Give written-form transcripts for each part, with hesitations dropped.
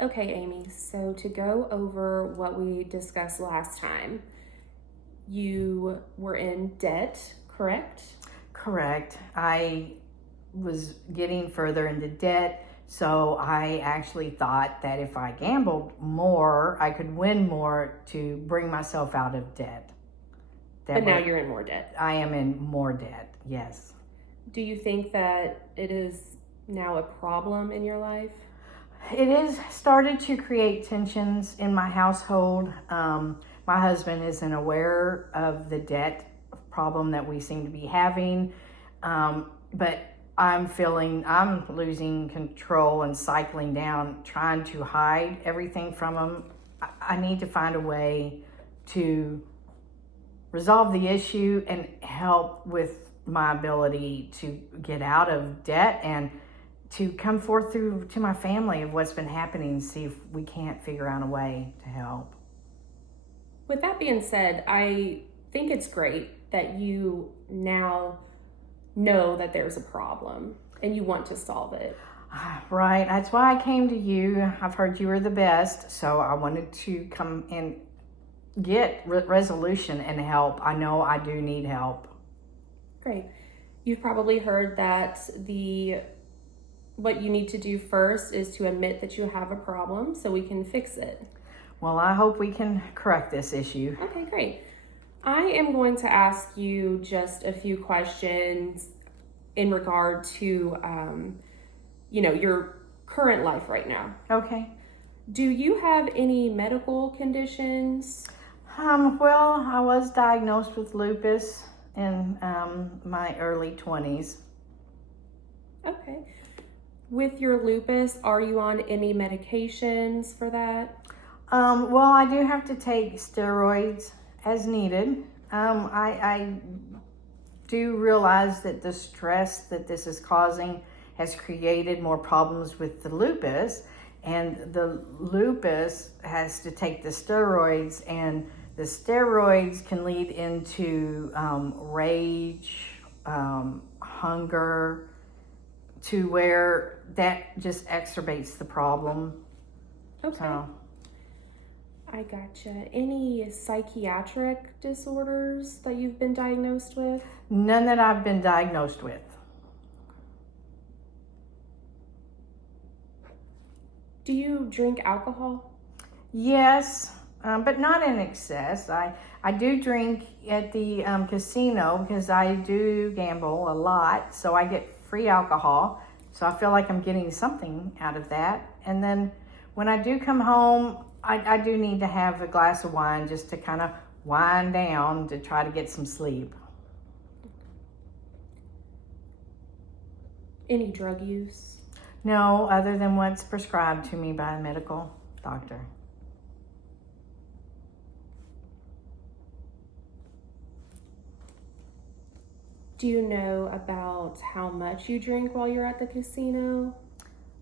Okay, Amy, so to go over what we discussed last time, you were in debt, correct? Correct. I was getting further into debt, so I actually thought that if I gambled more, I could win more to bring myself out of debt. But now you're in more debt. I am in more debt, yes. Do you think that it is now a problem in your life? It has started to create tensions in my household. My husband isn't aware of the debt problem that we seem to be having, but I'm losing control and cycling down, trying to hide everything from him. I need to find a way to resolve the issue and help with my ability to get out of debt and to come forth through to my family of what's been happening, see if we can't figure out a way to help. With that being said, I think it's great that you now know that there's a problem and you want to solve it. Right, that's why I came to you. I've heard you were the best, so I wanted to come and get resolution and help. I know I do need help. Great. You've probably heard that what you need to do first is to admit that you have a problem so we can fix it. Well, I hope we can correct this issue. Okay, great. I am going to ask you just a few questions in regard to, your current life right now. Okay. Do you have any medical conditions? Well, I was diagnosed with lupus in my early 20s. Okay. With your lupus, are you on any medications for that? Well, I do have to take steroids as needed. I do realize that the stress that this is causing has created more problems with the lupus, and the lupus has to take the steroids, and the steroids can lead into rage, hunger, to where that just exacerbates the problem. Okay. So, I gotcha. Any psychiatric disorders that you've been diagnosed with? none that I've been diagnosed with. Do you drink alcohol? Yes, but not in excess. I do drink at the casino because I do gamble a lot, so I get free alcohol. So I feel like I'm getting something out of that. And then when I do come home, I do need to have a glass of wine just to kind of wind down to try to get some sleep. Any drug use? No, other than what's prescribed to me by a medical doctor. Do you know about how much you drink while you're at the casino?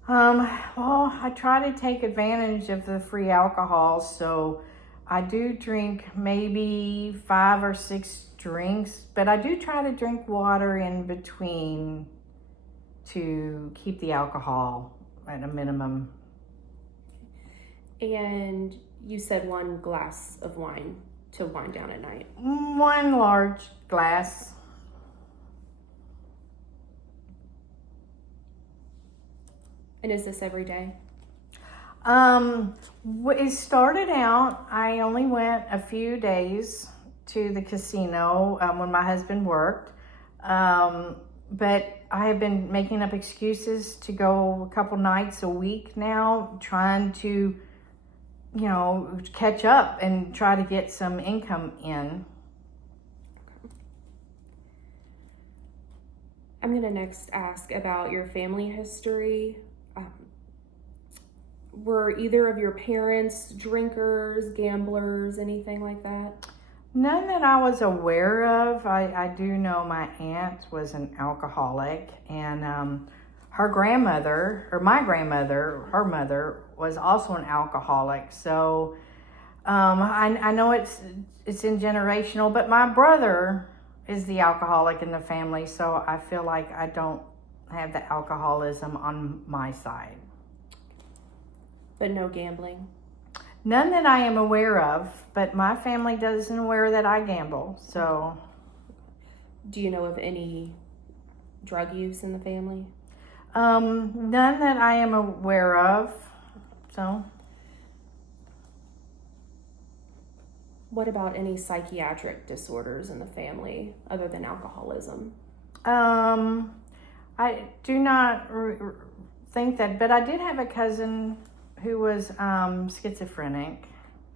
Well, I try to take advantage of the free alcohol, so I do drink maybe 5 or 6 drinks, but I do try to drink water in between to keep the alcohol at a minimum. And you said one glass of wine to wind down at night. 1 large glass. And is this every day? It started out, I only went a few days to the casino when my husband worked. But I have been making up excuses to go a couple nights a week now, trying to, catch up and try to get some income in. I'm going to next ask about your family history. Were either of your parents drinkers, gamblers, anything like that? None that I was aware of. I do know my aunt was an alcoholic, and her grandmother, or my grandmother, her mother, was also an alcoholic. So I know it's in generational, but my brother is the alcoholic in the family, so I feel like I don't have the alcoholism on my side. But no gambling. None that I am aware of, but my family doesn't aware that I gamble. So, Do you know of any drug use in the family? none that I am aware of. So, What about any psychiatric disorders in the family other than alcoholism? I do not think that, but I did have a cousin who was schizophrenic,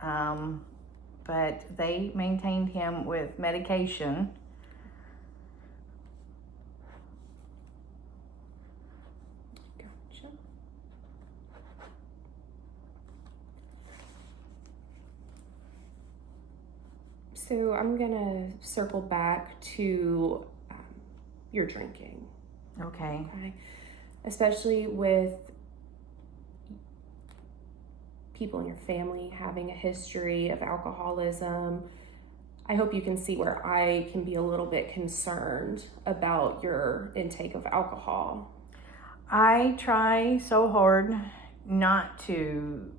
but they maintained him with medication. Gotcha. So I'm gonna circle back to your drinking, Okay. okay? Especially with people in your family having a history of alcoholism. I hope you can see where I can be a little bit concerned about your intake of alcohol. I try so hard not to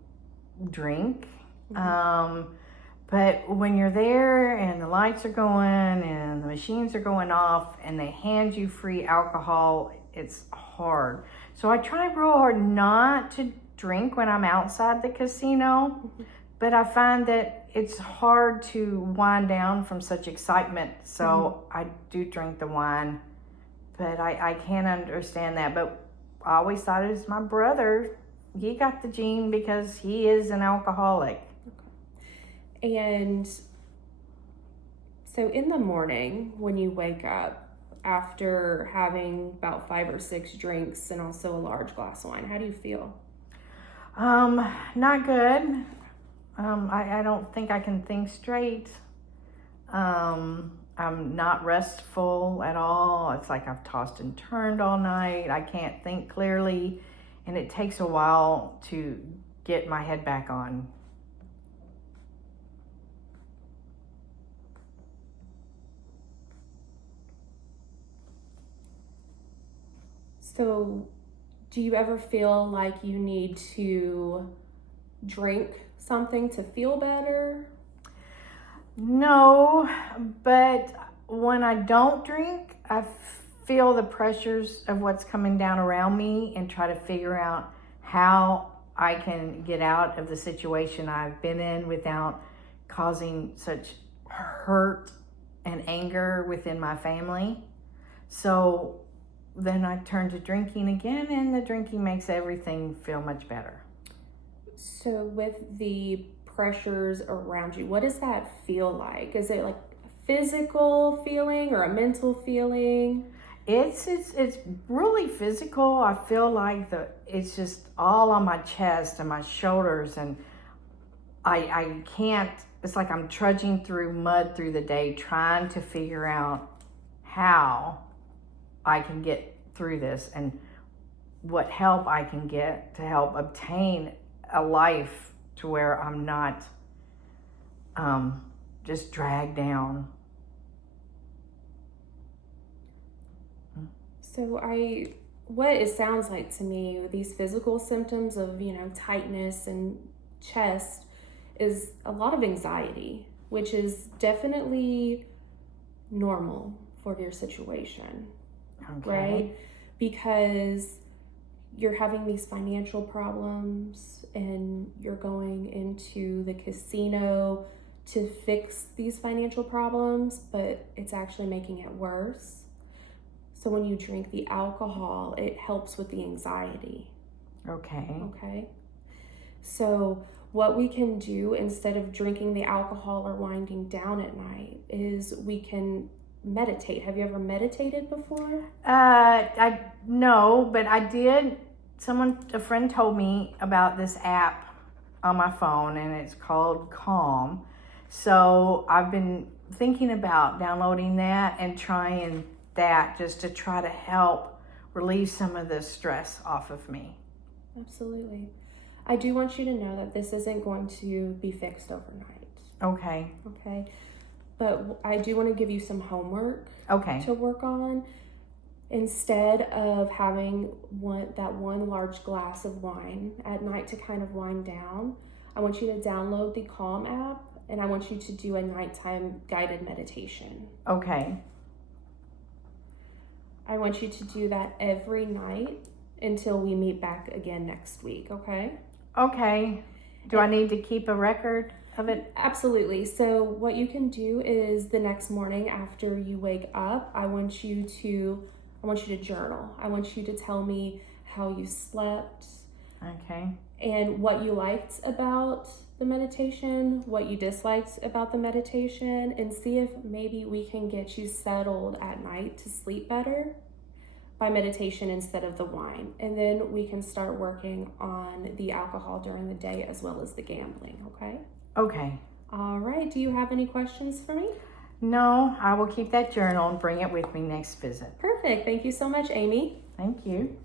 drink. But when you're there and the lights are going and the machines are going off and they hand you free alcohol, it's hard. So I try real hard not to drink when I'm outside the casino, but I find that it's hard to wind down from such excitement. So I do drink the wine, but I can't understand that. But I always thought it was my brother. He got the gene because he is an alcoholic. And so in the morning when you wake up after having about 5 or 6 drinks and also a large glass of wine, how do you feel? Not good. I don't think I can think straight. I'm not restful at all. It's like I've tossed and turned all night. I can't think clearly, and it takes a while to get my head back on. So do you ever feel like you need to drink something to feel better? No, but when I don't drink, I feel the pressures of what's coming down around me and try to figure out how I can get out of the situation I've been in without causing such hurt and anger within my family. So then I turn to drinking again, and the drinking makes everything feel much better. So with the pressures around you, what does that feel like? Is it like a physical feeling or a mental feeling? It's really physical. I feel like it's just all on my chest and my shoulders, and I can't. It's like I'm trudging through mud through the day, trying to figure out how I can get through this and what help I can get to help obtain a life to where I'm not just dragged down. So what it sounds like to me, these physical symptoms of, tightness and chest is a lot of anxiety, which is definitely normal for your situation, Okay. right? Because you're having these financial problems and you're going into the casino to fix these financial problems, but it's actually making it worse. So when you drink the alcohol, it helps with the anxiety. Okay? So what we can do instead of drinking the alcohol or winding down at night is we can meditate. Have you ever meditated before? No, but I did. A friend told me about this app on my phone, and it's called Calm. So I've been thinking about downloading that and trying that just to try to help relieve some of the stress off of me. Absolutely. I do want you to know that this isn't going to be fixed overnight. Okay. Okay? But I do want to give you some homework Okay. to work on. Instead of having one large glass of wine at night to kind of wind down, I want you to download the Calm app, and I want you to do a nighttime guided meditation. Okay. I want you to do that every night until we meet back again next week, okay? Okay. Do I need to keep a record of it? Absolutely. So what you can do is the next morning after you wake up, I want you to journal. I want you to tell me how you slept. Okay. And what you liked about the meditation, what you disliked about the meditation, and see if maybe we can get you settled at night to sleep better by meditation instead of the wine. And then we can start working on the alcohol during the day as well as the gambling, okay? Okay. All right. Do you have any questions for me? No, I will keep that journal and bring it with me next visit. Perfect. Thank you so much, Amy. Thank you.